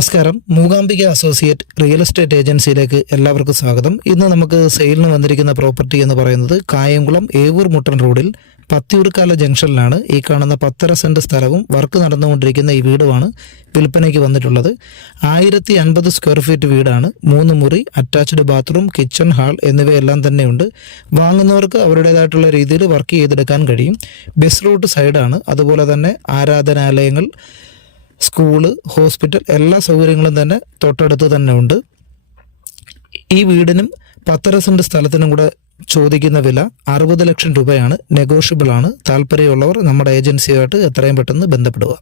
നമസ്കാരം. Mookambika associate real estate ഏജൻസിയിലേക്ക് എല്ലാവർക്കും സ്വാഗതം. ഇന്ന് നമുക്ക് സെയിലിന് വന്നിരിക്കുന്ന പ്രോപ്പർട്ടി എന്ന് പറയുന്നത് കായംകുളം ഏവൂർ മുട്ടൻ റോഡിൽ പത്തിയൂർക്കാല ജംഗ്ഷനിലാണ്. ഈ കാണുന്ന 10.5 സെന്റ് സ്ഥലവും വർക്ക് നടന്നുകൊണ്ടിരിക്കുന്ന ഈ വീടുമാണ് വിൽപ്പനയ്ക്ക് വന്നിട്ടുള്ളത്. 1050 സ്ക്വയർ ഫീറ്റ് വീടാണ്. 3 മുറി, അറ്റാച്ച്ഡ് ബാത്റൂം, കിച്ചൺ, ഹാൾ എന്നിവയെല്ലാം തന്നെയുണ്ട്. വാങ്ങുന്നവർക്ക് അവരുടേതായിട്ടുള്ള രീതിയിൽ വർക്ക് ചെയ്തെടുക്കാൻ കഴിയും. ബസ് റൂട്ട് സൈഡാണ്. അതുപോലെ തന്നെ ആരാധനാലയങ്ങൾ, സ്കൂള്, ഹോസ്പിറ്റൽ എല്ലാ സൗകര്യങ്ങളും തന്നെ തൊട്ടടുത്ത് തന്നെ ഉണ്ട്. ഈ വീടിനും 10.5 സെന്റ് സ്ഥലത്തിനും കൂടെ ചോദിക്കുന്ന വില 60 ലക്ഷം രൂപയാണ്. നെഗോഷ്യബിൾ ആണ്. താല്പര്യമുള്ളവർ നമ്മുടെ ഏജൻസിയുമായിട്ട് എത്രയും പെട്ടെന്ന് ബന്ധപ്പെടുക.